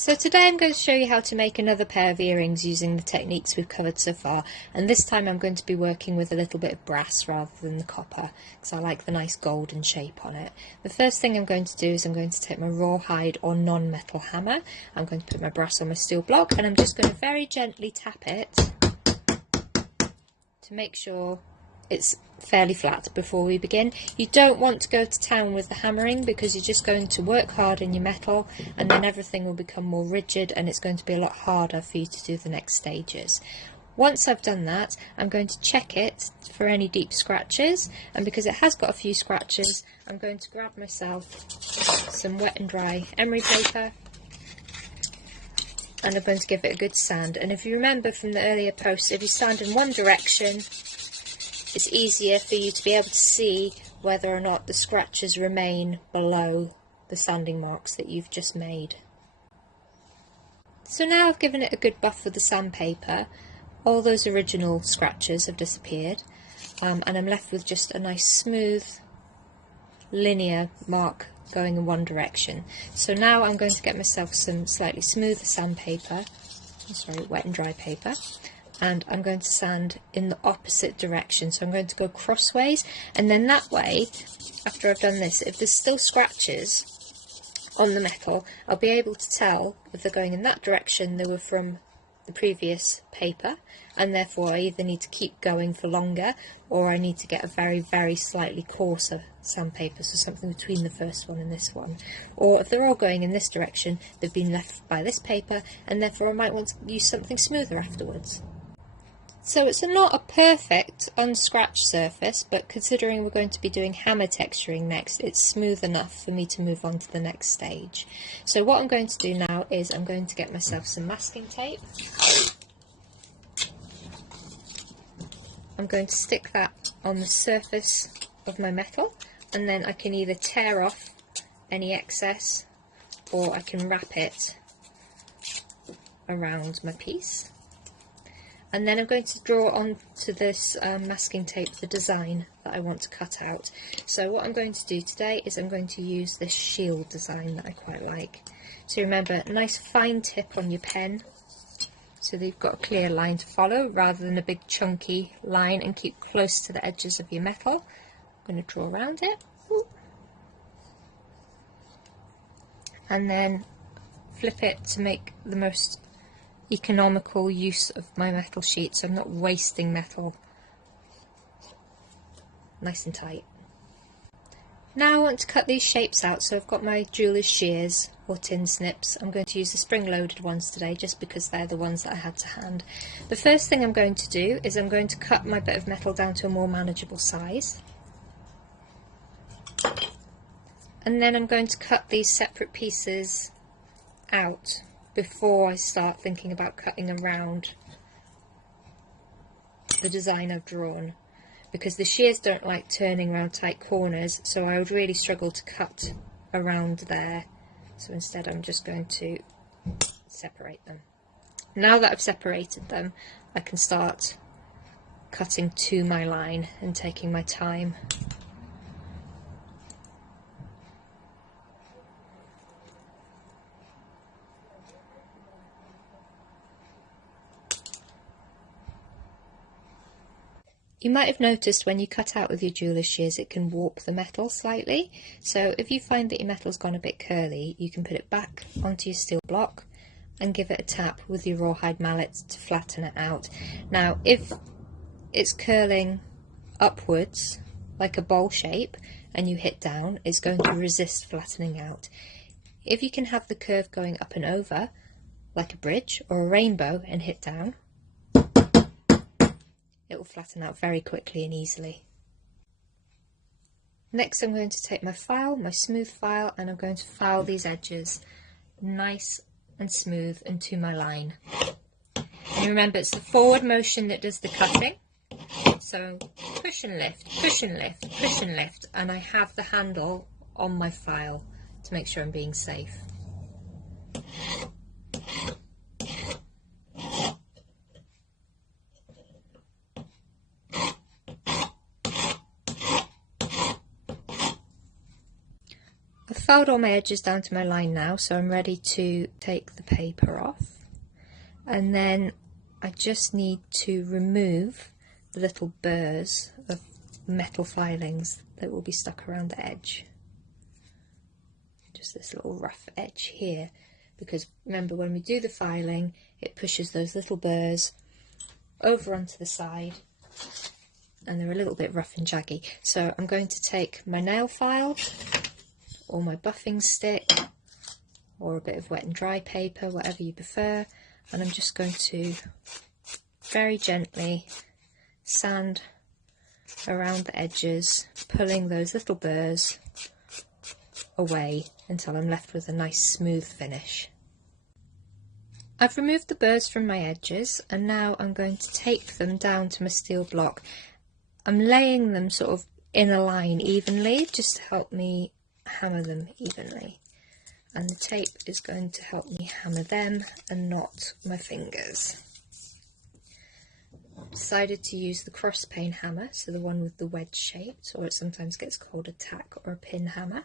So today I'm going to show you how to make another pair of earrings using the techniques we've covered so far, and this time I'm going to be working with a little bit of brass rather than the copper because I like the nice golden shape on it. The first thing I'm going to do is I'm going to take my rawhide or non-metal hammer, I'm going to put my brass on my steel block and I'm just going to very gently tap it to make sure it's fairly flat before we begin. You don't want to go to town with the hammering because you're just going to work hard in your metal and then everything will become more rigid and it's going to be a lot harder for you to do the next stages. Once I've done that, I'm going to check it for any deep scratches, and because it has got a few scratches, I'm going to grab myself some wet and dry emery paper and I'm going to give it a good sand. And if you remember from the earlier posts, if you sand in one direction, it's easier for you to be able to see whether or not the scratches remain below the sanding marks that you've just made. So now I've given it a good buff with the sandpaper, all those original scratches have disappeared, and I'm left with just a nice smooth linear mark going in one direction. So now I'm going to get myself some slightly smoother sandpaper, wet and dry paper, and I'm going to sand in the opposite direction. So I'm going to go crossways, and then that way, after I've done this, if there's still scratches on the metal, I'll be able to tell if they're going in that direction they were from the previous paper, and therefore I either need to keep going for longer or I need to get a very, very slightly coarser sandpaper, so something between the first one and this one. Or if they're all going in this direction, they've been left by this paper, and therefore I might want to use something smoother afterwards. So it's not a perfect unscratched surface, but considering we're going to be doing hammer texturing next, it's smooth enough for me to move on to the next stage. So what I'm going to do now is I'm going to get myself some masking tape. I'm going to stick that on the surface of my metal, and then I can either tear off any excess or I can wrap it around my piece. And then I'm going to draw onto this masking tape the design that I want to cut out. So what I'm going to do today is I'm going to use this shield design that I quite like. So remember, a nice fine tip on your pen so that you've got a clear line to follow rather than a big chunky line, and keep close to the edges of your metal. I'm going to draw around it. And then flip it to make the most economical use of my metal sheet, so I'm not wasting metal. Nice and tight. Now I want to cut these shapes out, so I've got my jeweler's shears or tin snips. I'm going to use the spring-loaded ones today just because they're the ones that I had to hand. The first thing I'm going to do is I'm going to cut my bit of metal down to a more manageable size, and then I'm going to cut these separate pieces out before I start thinking about cutting around the design I've drawn, because the shears don't like turning around tight corners, so I would really struggle to cut around there. So instead I'm just going to separate them. Now that I've separated them, I can start cutting to my line and taking my time. You might have noticed when you cut out with your jeweler's shears it can warp the metal slightly, so if you find that your metal's gone a bit curly, you can put it back onto your steel block and give it a tap with your rawhide mallet to flatten it out. Now if it's curling upwards like a bowl shape and you hit down, it's going to resist flattening out. If you can have the curve going up and over like a bridge or a rainbow and hit down, it will flatten out very quickly and easily. Next I'm going to take my file, my smooth file, and I'm going to file these edges nice and smooth and to my line. And remember, it's the forward motion that does the cutting. So push and lift, push and lift, push and lift, and I have the handle on my file to make sure I'm being safe. filed all my edges down to my line now, so I'm ready to take the paper off. And then I just need to remove the little burrs of metal filings that will be stuck around the edge. Just this little rough edge here, because remember, when we do the filing, it pushes those little burrs over onto the side and they're a little bit rough and jaggy. So I'm going to take my nail file or my buffing stick or a bit of wet and dry paper, whatever you prefer, and I'm just going to very gently sand around the edges, pulling those little burrs away until I'm left with a nice smooth finish. I've removed the burrs from my edges and now I'm going to tape them down to my steel block. I'm laying them sort of in a line evenly just to help me hammer them evenly, and the tape is going to help me hammer them and not my fingers. I've decided to use the cross pane hammer, so the one with the wedge shaped, or it sometimes gets called a tack or a pin hammer.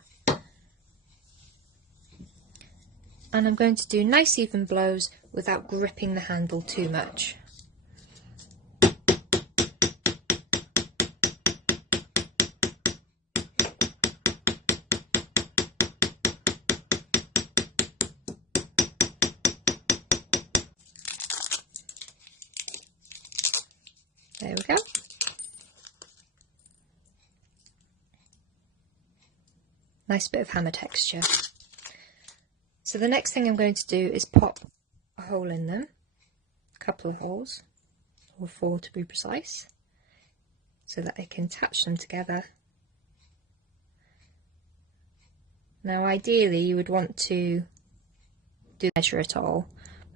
And I'm going to do nice even blows without gripping the handle too much. There we go. Nice bit of hammer texture. So the next thing I'm going to do is pop a hole in them, a couple of holes, or 4 to be precise, so that I can attach them together. Now ideally you would want to measure it all,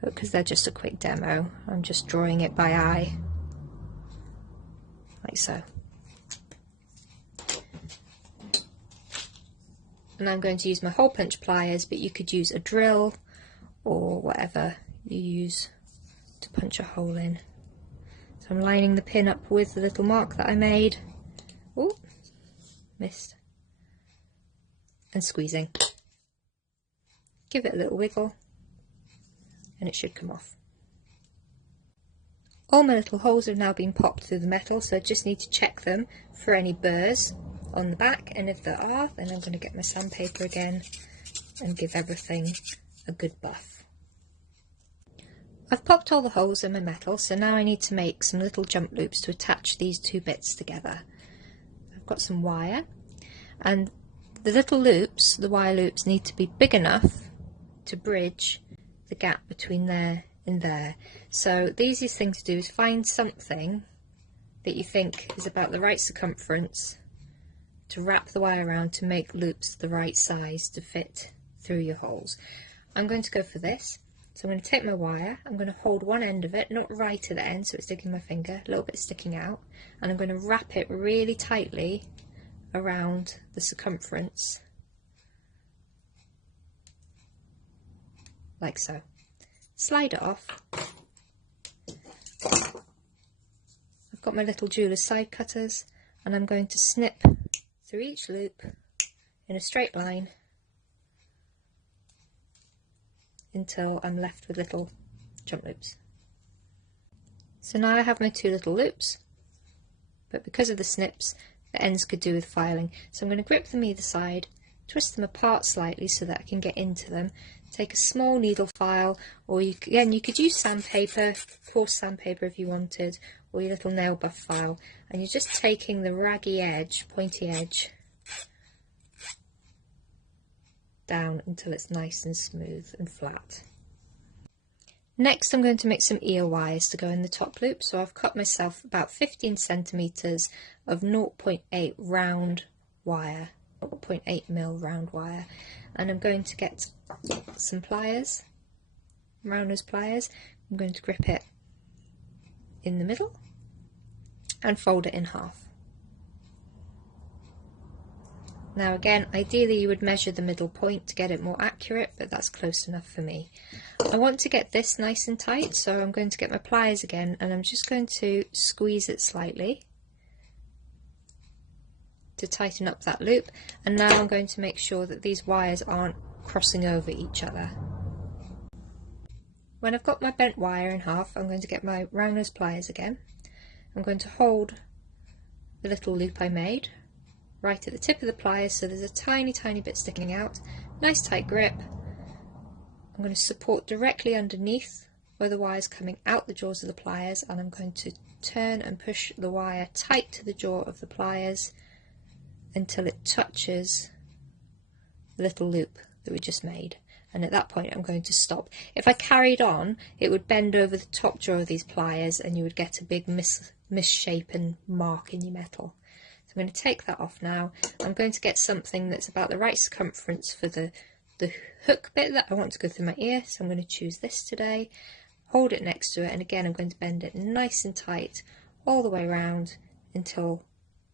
but because they're just a quick demo, I'm just drawing it by eye, like so. And I'm going to use my hole punch pliers, but you could use a drill or whatever you use to punch a hole in. So I'm lining the pin up with the little mark that I made. Oh, missed. And squeezing. Give it a little wiggle and it should come off. All my little holes have now been popped through the metal, so I just need to check them for any burrs on the back, and if there are, then I'm going to get my sandpaper again and give everything a good buff. I've popped all the holes in my metal, so now I need to make some little jump loops to attach these two bits together. I've got some wire, and the little loops, the wire loops, need to be big enough to bridge the gap between there and there. So the easiest thing to do is find something that you think is about the right circumference to wrap the wire around to make loops the right size to fit through your holes. I'm going to go for this. So I'm going to take my wire, I'm going to hold one end of it, not right at the end so it's digging my finger, a little bit sticking out, and I'm going to wrap it really tightly around the circumference, like so. Slide it off. I've got my little jeweler's side cutters and I'm going to snip through each loop in a straight line until I'm left with little jump loops. So now I have my two little loops, but because of the snips, the ends could do with filing. So I'm going to grip them either side, twist them apart slightly so that I can get into them, take a small needle file, or you could use sandpaper, coarse sandpaper if you wanted, or your little nail buff file, and you're just taking the raggy edge, pointy edge, down until it's nice and smooth and flat. Next I'm going to make some ear wires to go in the top loop, so I've cut myself about 15 centimetres of 0.8 round wire, 0.8mm round wire, and I'm going to get some pliers, rounder's pliers. I'm going to grip it in the middle and fold it in half. Now again, ideally you would measure the middle point to get it more accurate, but that's close enough for me. I want to get this nice and tight, so I'm going to get my pliers again and I'm just going to squeeze it slightly to tighten up that loop, and now I'm going to make sure that these wires aren't crossing over each other. When I've got my bent wire in half, I'm going to get my round nose pliers again. I'm going to hold the little loop I made right at the tip of the pliers, so there's a tiny bit sticking out. Nice tight grip. I'm going to support directly underneath where the wire's coming out the jaws of the pliers, and I'm going to turn and push the wire tight to the jaw of the pliers until it touches the little loop that we just made. And at that point I'm going to stop. If I carried on, it would bend over the top jaw of these pliers and you would get a big misshapen mark in your metal. So I'm going to take that off now. I'm going to get something that's about the right circumference for the hook bit that I want to go through my ear. So I'm going to choose this today, hold it next to it, and again I'm going to bend it nice and tight all the way around until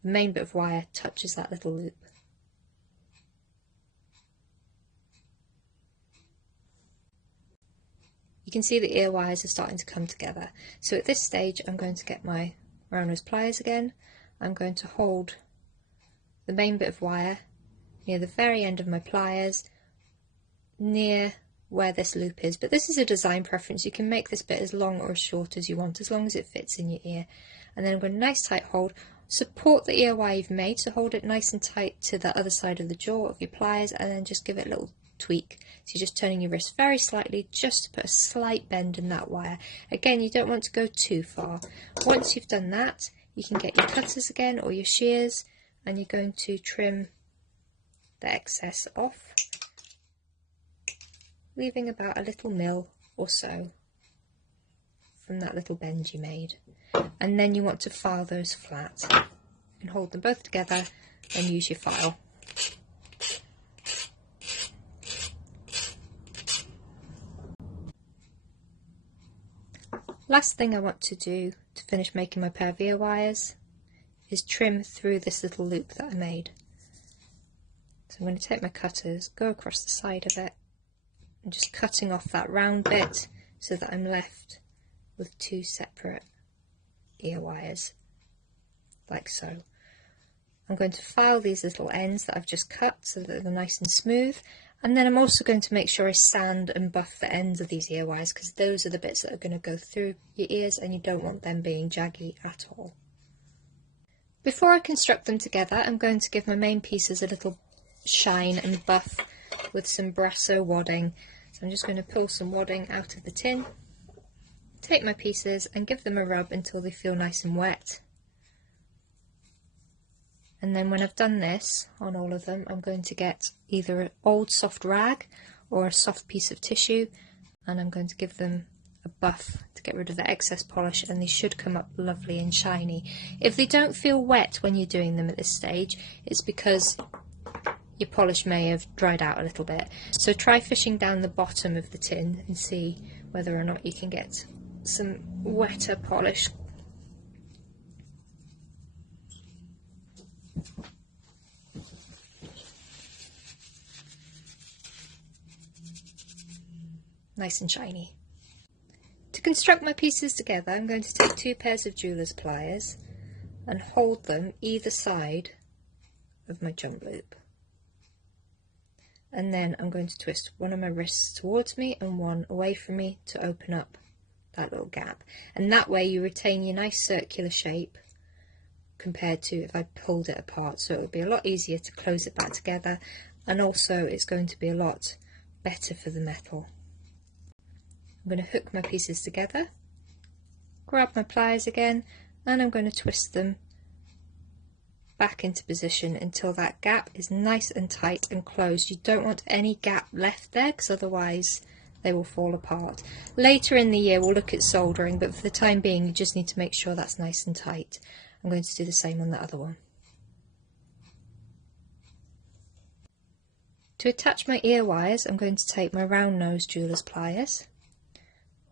the main bit of wire touches that little loop. You can see the ear wires are starting to come together. So at this stage I'm going to get my round nose pliers again. I'm going to hold the main bit of wire near the very end of my pliers, near where this loop is, but this is a design preference. You can make this bit as long or as short as you want, as long as it fits in your ear. And then I'm going to nice tight hold, support the ear wire you've made, so hold it nice and tight to the other side of the jaw of your pliers, and then just give it a little tweak. So you're just turning your wrist very slightly just to put a slight bend in that wire. Again, you don't want to go too far. Once you've done that, you can get your cutters again or your shears, and you're going to trim the excess off, leaving about a little mil or so from that little bend you made. And then you want to file those flat. You can hold them both together and use your file. Last thing I want to do to finish making my pair of ear wires is trim through this little loop that I made. So I'm going to take my cutters, go across the side of it, and just cutting off that round bit so that I'm left with two separate ear wires, like so. I'm going to file these little ends that I've just cut so that they're nice and smooth, and then I'm also going to make sure I sand and buff the ends of these ear wires, because those are the bits that are going to go through your ears and you don't want them being jaggy at all. Before I construct them together, I'm going to give my main pieces a little shine and buff with some Brasso wadding. So I'm just going to pull some wadding out of the tin, take my pieces and give them a rub until they feel nice and wet. And then when I've done this on all of them, I'm going to get either an old soft rag or a soft piece of tissue, and I'm going to give them a buff to get rid of the excess polish, and they should come up lovely and shiny. If they don't feel wet when you're doing them at this stage, it's because your polish may have dried out a little bit. So try fishing down the bottom of the tin and see whether or not you can get some wetter polish. Nice and shiny. To construct my pieces together, I'm going to take two pairs of jeweler's pliers and hold them either side of my jump loop. And then I'm going to twist one of my wrists towards me and one away from me to open up that little gap. And that way you retain your nice circular shape compared to if I pulled it apart. So it would be a lot easier to close it back together, and also it's going to be a lot better for the metal. I'm going to hook my pieces together, grab my pliers again, and I'm going to twist them back into position until that gap is nice and tight and closed. You don't want any gap left there, because otherwise they will fall apart. Later in the year we'll look at soldering, but for the time being you just need to make sure that's nice and tight. I'm going to do the same on the other one. To attach my ear wires, I'm going to take my round nose jeweler's pliers,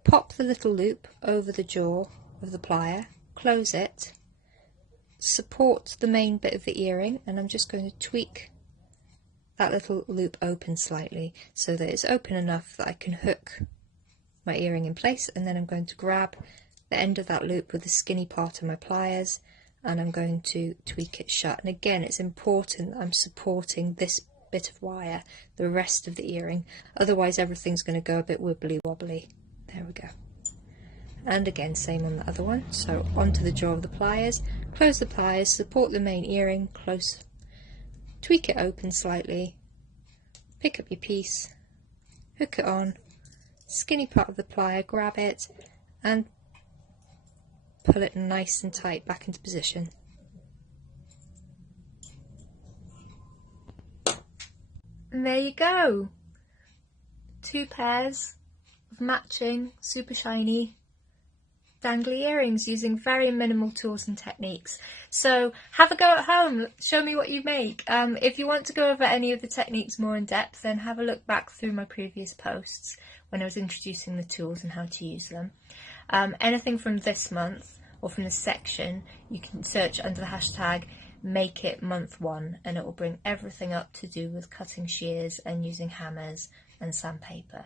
pop the little loop over the jaw of the plier, close it, support the main bit of the earring, and I'm just going to tweak that little loop open slightly so that it's open enough that I can hook my earring in place, and then I'm going to grab the end of that loop with the skinny part of my pliers and I'm going to tweak it shut. And again, it's important that I'm supporting this bit of wire, the rest of the earring, otherwise everything's going to go a bit wibbly wobbly. There we go. And again, same on the other one. So onto the jaw of the pliers, close the pliers, support the main earring close, tweak it open slightly, pick up your piece, hook it on, skinny part of the plier, grab it and pull it nice and tight back into position. And there you go, 2 pairs of matching super shiny dangly earrings using very minimal tools and techniques. So have a go at home, show me what you make. If you want to go over any of the techniques more in depth, then have a look back through my previous posts when I was introducing the tools and how to use them. Anything from this month or from this section, you can search under the hashtag make it month 1 and it will bring everything up to do with cutting shears and using hammers and sandpaper.